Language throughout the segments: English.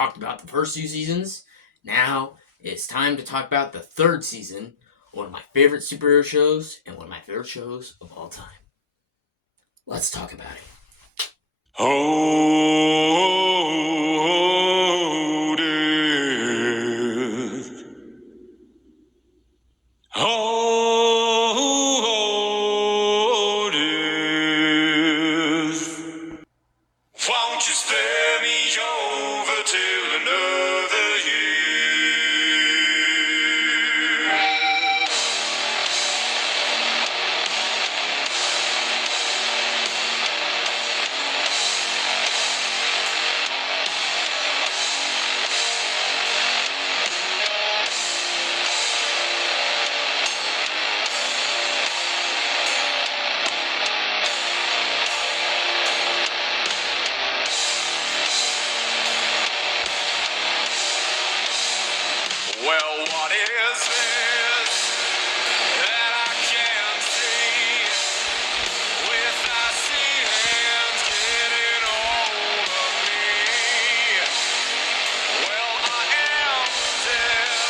talked about the first two seasons. Now it's time to talk about the third season, one of my favorite superhero shows and one of my favorite shows of all time. Let's talk about it. Hold it. Hold it. Won't you spare me over till another year? Well, what is this that I can't see? With icy hands getting hold of me. Well, I am deaf,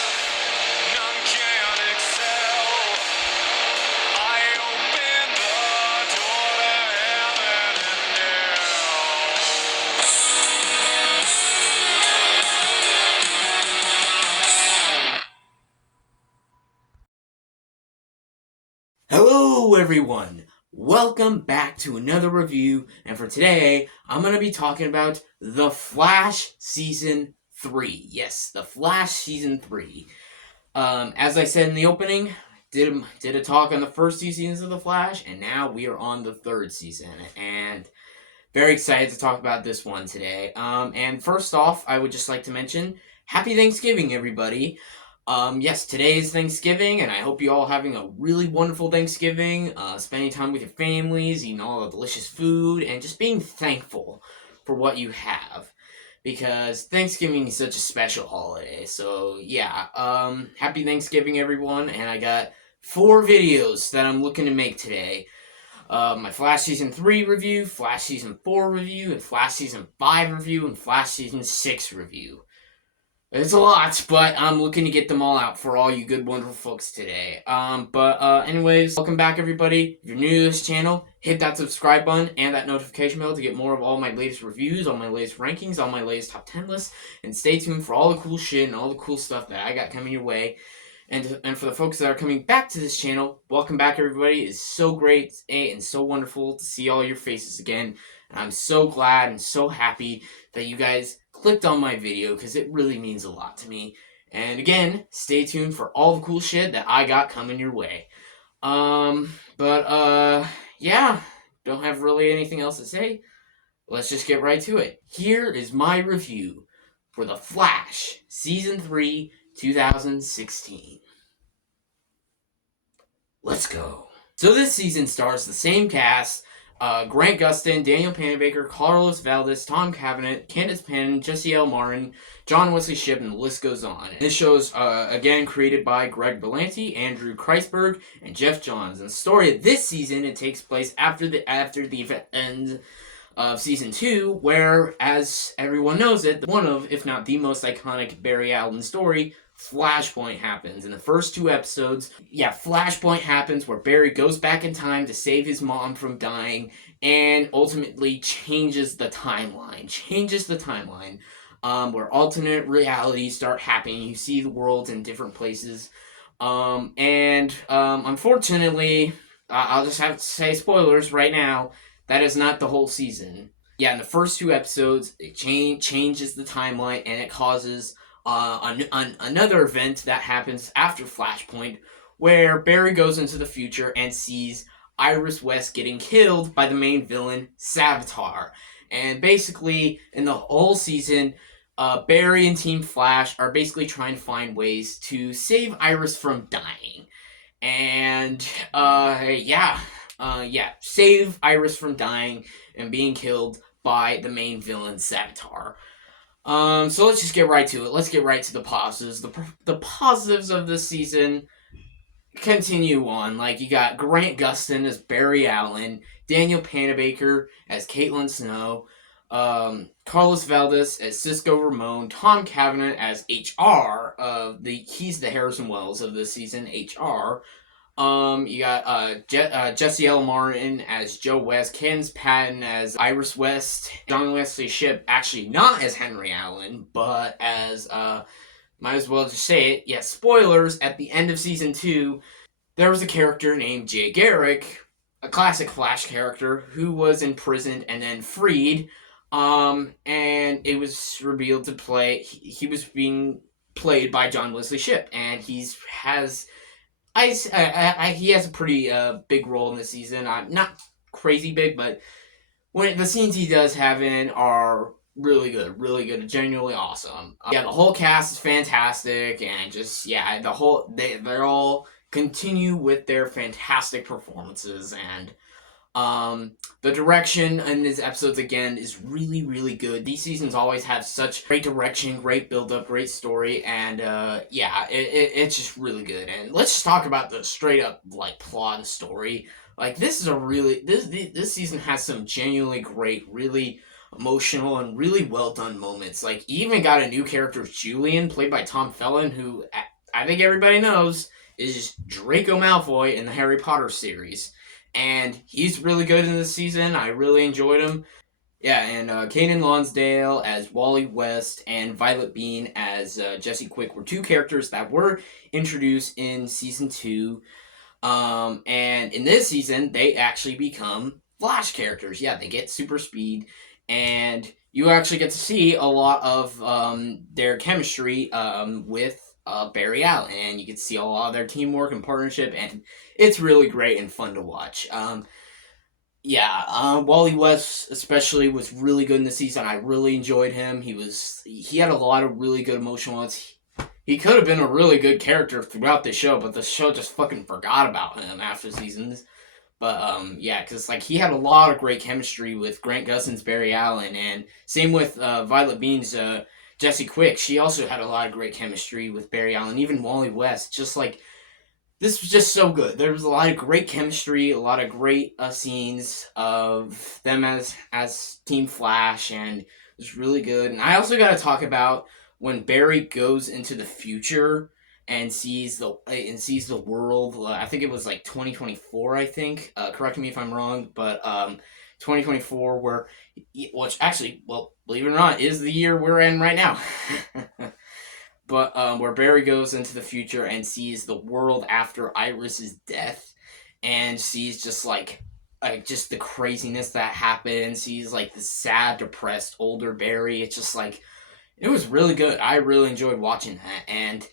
none can excel. I open the door to heaven and hell. Hello, everyone. Welcome back to another review, and for today, I'm going to be talking about The Flash Season 3. Yes, The Flash Season 3. As I said in the opening, did a talk on the first two seasons of The Flash, and now we are on the third season, and very excited to talk about this one today. And first off, I would just like to mention, Happy Thanksgiving, everybody. Yes, today is Thanksgiving, and I hope you all having a really wonderful Thanksgiving, spending time with your families, eating all the delicious food, and just being thankful for what you have. Because Thanksgiving is such a special holiday. So, yeah, happy Thanksgiving, everyone, and I got 4 videos that I'm looking to make today. My Flash Season 3 review, Flash Season 4 review, and Flash Season 5 review, and Flash Season 6 review. It's a lot, but I'm looking to get them all out for all you good, wonderful folks today. Anyways, welcome back, everybody. If you're new to this channel, hit that subscribe button and that notification bell to get more of all my latest reviews, all my latest rankings, all my latest top 10 lists, and stay tuned for all the cool shit and all the cool stuff that I got coming your way. And for the folks that are coming back to this channel, welcome back, everybody. It's so great and so wonderful to see all your faces again. And I'm so glad and so happy that you guys clicked on my video, because it really means a lot to me. And again, stay tuned for all the cool shit that I got coming your way. Yeah, don't have really anything else to say. Let's just get right to it. Here is my review for The Flash, Season 3, 2016. Let's go. So this season stars the same cast: Grant Gustin, Daniel Panabaker, Carlos Valdes, Tom Cavanagh, Candace Penn, Jesse L. Martin, John Wesley Shipp, and the list goes on. And this show's, again, created by Greg Berlanti, Andrew Kreisberg, and Jeff Johns. And the story of this season, it takes place after the end of Season 2, where, as everyone knows it, one of, if not the most iconic Barry Allen story, Flashpoint happens. In the first 2 episodes, Flashpoint happens where Barry goes back in time to save his mom from dying and ultimately changes the timeline. Where alternate realities start happening. You see the world in different places. Unfortunately, I'll just have to say spoilers right now, that is not the whole season. Yeah, in the first 2 episodes, it changes the timeline, and it causes another event that happens after Flashpoint, where Barry goes into the future and sees Iris West getting killed by the main villain, Savitar. And basically, in the whole season, Barry and Team Flash are basically trying to find ways to save Iris from dying. And, save Iris from dying and being killed by the main villain, Savitar. So let's just get right to it. Let's get right to the positives. The positives of this season continue on. Like, you got Grant Gustin as Barry Allen, Daniel Panabaker as Caitlin Snow, Carlos Valdez as Cisco Ramon, Tom Cavanagh as HR he's the Harrison Wells of this season, HR. You got Jesse L. Martin as Joe West, Candace Patton as Iris West, John Wesley Shipp actually not as Henry Allen, but as might as well just say it. Yeah, spoilers. At the end of season 2, there was a character named Jay Garrick, a classic Flash character who was imprisoned and then freed. And it was revealed to play. He was being played by John Wesley Shipp, and he has a pretty big role in this season. Not crazy big, but when the scenes he does have in are really good, genuinely awesome. Yeah, the whole cast is fantastic, and just they're all continue with their fantastic performances, and the direction in these episodes again is really good. These seasons always have such great direction, great build up, great story, and it's just really good. And let's just talk about the straight up like plot and story. Like this season has some genuinely great, really emotional and really well done moments. Like even got a new character, Julian, played by Tom Felton, who I think everybody knows is Draco Malfoy in the Harry Potter series. And he's really good in this season. I really enjoyed him. Yeah, and Kanan Lonsdale as Wally West and Violet Bean as Jesse Quick were two characters that were introduced in season 2. And in this season, they actually become Flash characters. Yeah, they get super speed, and you actually get to see a lot of their chemistry with Barry Allen, and you get to see a lot of their teamwork and partnership, and it's really great and fun to watch. Wally West especially was really good in the season. I really enjoyed him. He had a lot of really good emotional moments. He could have been a really good character throughout the show, but the show just fucking forgot about him after seasons. But because like he had a lot of great chemistry with Grant Gustin's Barry Allen, and same with Violet Bean's Jesse Quick. She also had a lot of great chemistry with Barry Allen, even Wally West. Just like this was just so good. There was a lot of great chemistry, a lot of great scenes of them as Team Flash, and it was really good. And I also got to talk about when Barry goes into the future and sees the world. I think it was like 2024. I think. Correct me if I'm wrong, but 2024, which actually, well, believe it or not, is the year we're in right now. But where Barry goes into the future and sees the world after Iris's death, and sees just like just the craziness that happens. Sees like the sad, depressed older Barry. It's just like it was really good. I really enjoyed watching that, and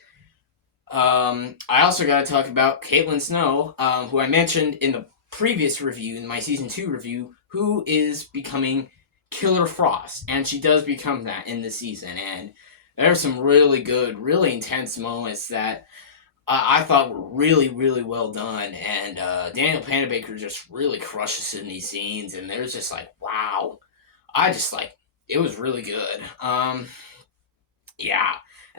I also got to talk about Caitlin Snow, who I mentioned in the previous review, in my season 2 review, who is becoming Killer Frost, and she does become that in the season, and there are some really good, really intense moments that I thought were really well done, and Daniel Panabaker just really crushes in these scenes, and there's just like, wow, it was really good. And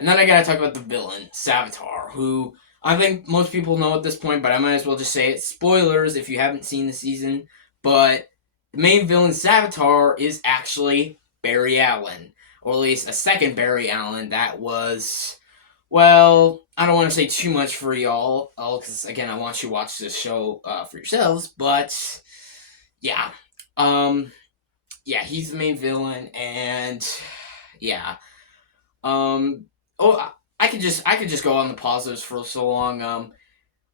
then I gotta talk about the villain, Savitar, who I think most people know at this point, but I might as well just say it. Spoilers if you haven't seen the season, but the main villain, Savitar, is actually Barry Allen. Or at least a second Barry Allen that was, well, I don't want to say too much for y'all, because again, I want you to watch this show for yourselves, but he's the main villain, and I could just go on the positives for so long.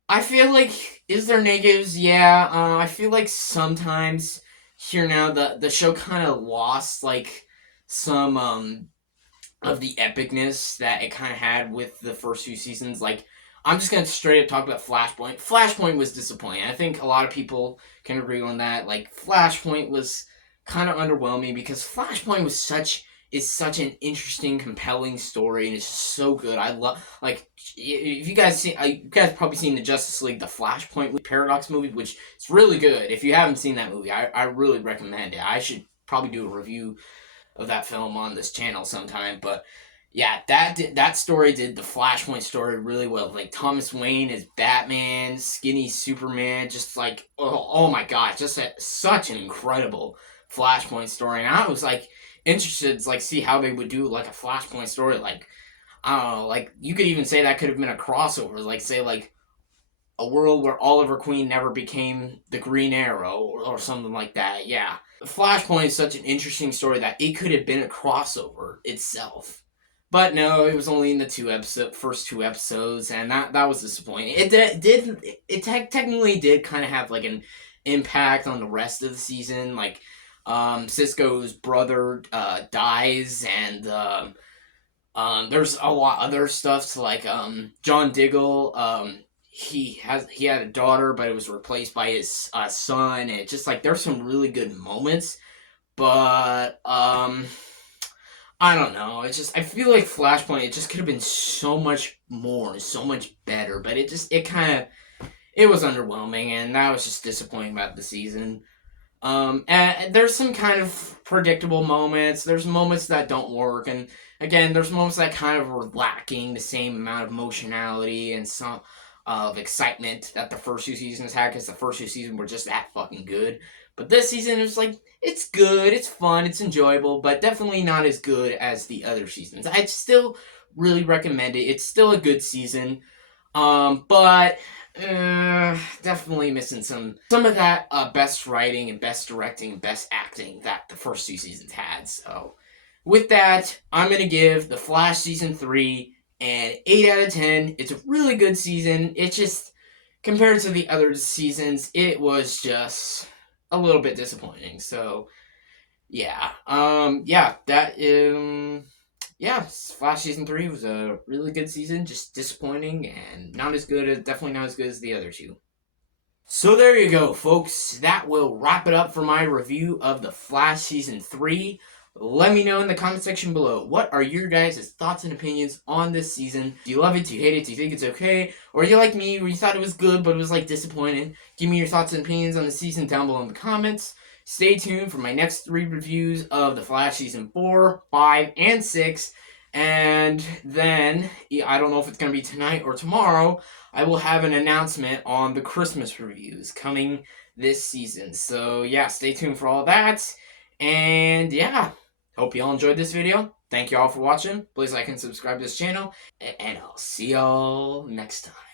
I feel like, is there negatives? Yeah, I feel like sometimes here now the show kind of lost like some of the epicness that it kind of had with the first few seasons. Like, I'm just gonna straight up talk about Flashpoint. Flashpoint was disappointing. I think a lot of people can agree on that. Like, Flashpoint was kind of underwhelming because Flashpoint is such an interesting, compelling story, and it's just so good. I love, like, if you guys probably seen the Justice League, the Flashpoint Paradox movie, which is really good. If you haven't seen that movie, I really recommend it. I should probably do a review of that film on this channel sometime, but yeah, that story did the Flashpoint story really well. Like Thomas Wayne as Batman, skinny Superman, just like oh my god, just such an incredible Flashpoint story, and I was like interested to like see how they would do like a Flashpoint story. Like, I don't know, like you could even say that could have been a crossover, like say like a world where Oliver Queen never became the Green Arrow or something like that. Yeah, Flashpoint is such an interesting story that it could have been a crossover itself. But no, it was only in the first two episodes, and that was disappointing. Technically did kind of have like an impact on the rest of the season. Like, Cisco's brother dies, and there's a lot other stuff. To like John Diggle, he had a daughter, but it was replaced by his son. And it just like there's some really good moments, but I don't know. It's just I feel like Flashpoint. It just could have been so much more, so much better. But it was underwhelming, and that was just disappointing about the season. And there's some kind of predictable moments. There's moments that don't work, and again, there's moments that kind of were lacking the same amount of emotionality and some of excitement that the first two seasons had, because the first two seasons were just that fucking good. But this season is like, it's good, it's fun, it's enjoyable, but definitely not as good as the other seasons. I'd still really recommend it. It's still a good season, but definitely missing some of that best writing and best directing and best acting that the first two seasons had. So, with that, I'm gonna give The Flash season 3 an 8 out of 10. It's a really good season. It's just compared to the other seasons, it was just a little bit disappointing. So, yeah, Flash season 3 was a really good season, just disappointing and definitely not as good as the other two. So there you go, folks. That will wrap it up for my review of The Flash season 3. Let me know in the comment section below, what are your guys' thoughts and opinions on this season? Do you love it? Do you hate it? Do you think it's okay? Or are you like me, where you thought it was good, but it was like disappointing? Give me your thoughts and opinions on the season down below in the comments. Stay tuned for my next 3 reviews of The Flash season 4, 5, and 6. And then, I don't know if it's going to be tonight or tomorrow, I will have an announcement on the Christmas reviews coming this season. So yeah, stay tuned for all that. And yeah, hope you all enjoyed this video. Thank you all for watching. Please like and subscribe to this channel. And I'll see y'all next time.